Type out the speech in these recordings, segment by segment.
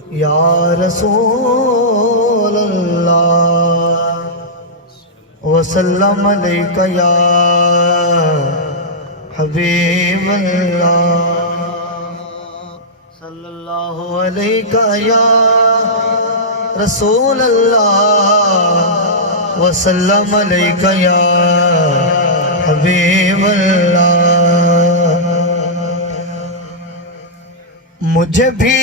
या रसूल अल्लाह वसल्लम अलैका या हबीब अल्लाह सल्लल्लाहु अलैका या रसूल अल्लाह वसल्लम अलैका या हबीब अल्लाह। मुझे भी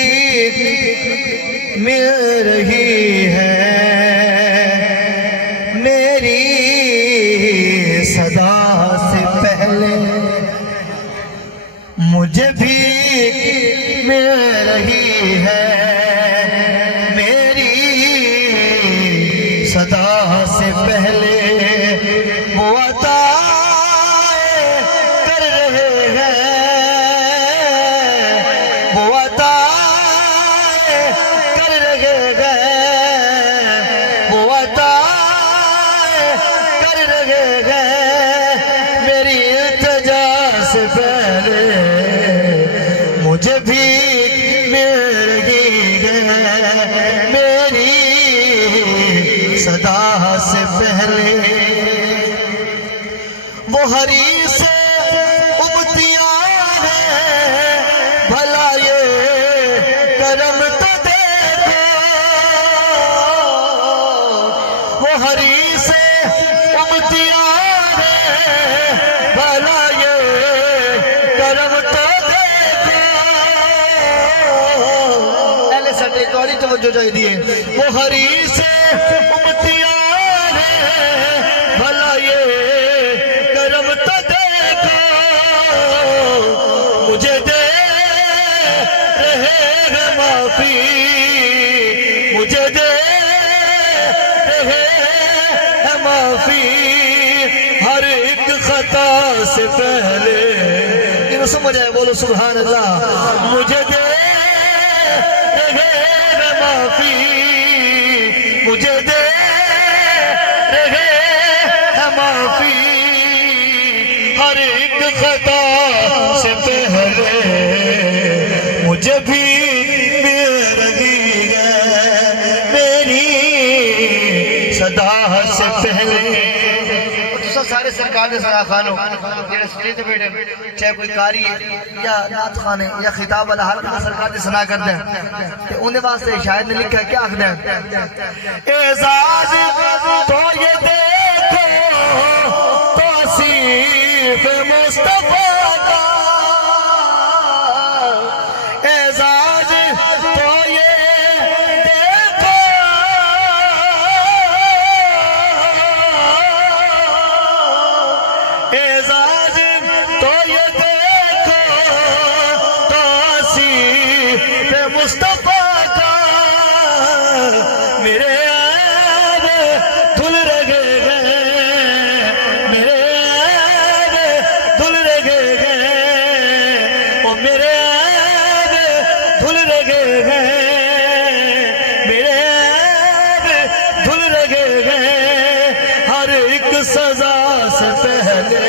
मिल रही है मेरी सदा से पहले, मुझे भी मिल रही है मेरी सदा से पहले। वो अता कर रहे हैं, वो अता कर रहे हैं, वो अता कर रहे हैं मेरी इल्तिजा से पहले। मुझे भी मिल रही है मेरी सदा से पहले। वो हरी से उमतियां हैं, भला ये करम तो देखो। वो हरी से उमतियां हैं, भला ये करम तो देखो। पहले सटे चौड़ी तवज्जो चाहिए। वो हरी से उमतियां हैं, भला ये करम तो देखो। मुझे दे रहे हैं माफी, मुझे दे रहे हैं माफी हर एक खता से पहले। ये समझ आए, बोलो सुभान अल्लाह। मुझे दे रहे हैं माफी, मुझे दे रहे हैं माफी हर एक खता से पहले। मुझे भी मिल रही है मेरी सदा से पहले। सारे सरकार के सदा खानो जेड़े स्टेज पे बैठे, चाहे कोई कारी या नात खाने या खिताब वाला हर का सरकार की सना करते हैं, तो उन्हें वास्ते शायद ने लिखा है क्या आखते हैं, एजाज तो ये देखो तौसीफ मुस्तफा का, एजाज तो ये देखो एजाज तो ये देखो तौसीफ मुस्तफा का। मेरे ऐब धुल रहे हैं, मेरे ऐब धुल रहे हैं, ओ मेरे ऐब धुल रहे हैं, मेरे ऐब धुल रहे हैं हर एक सजा से पहले।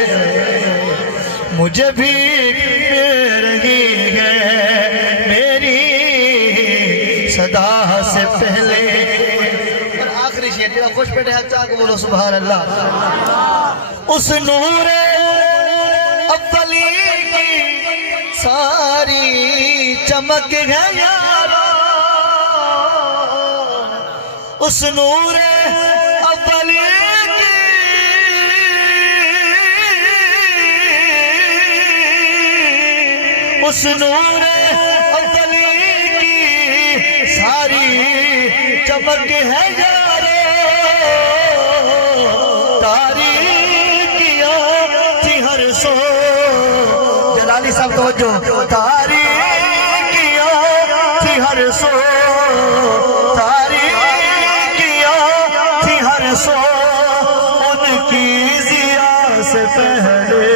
मुझे भी मिल रही है मेरी सदा से पहले। और आखिरी शेर तेरा खुश बैठे अच्छा को बोलो सुभान अल्लाह। उस नूर अव्वली की सारी चमक है यारो, उस नूर अव्वली उस नूर अव्वली की सारी चमक है यारो। तारीकियां थी हर सो, जलाली साहब तवज्जो, तारीकियां थी हर सो, तारीकियां थी हर सो उनकी जिया से पहले।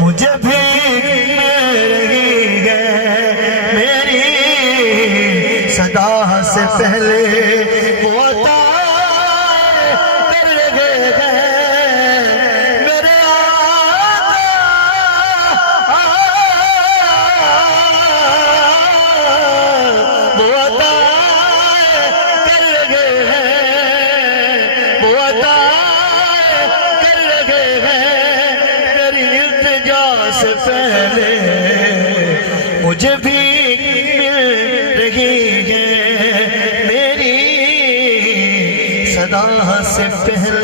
मुझे भी सदा से पहले वो अता कर रहे हैं मेरे आका। से पहले मुझे भी मिल रही है, मेरी सदा से पहले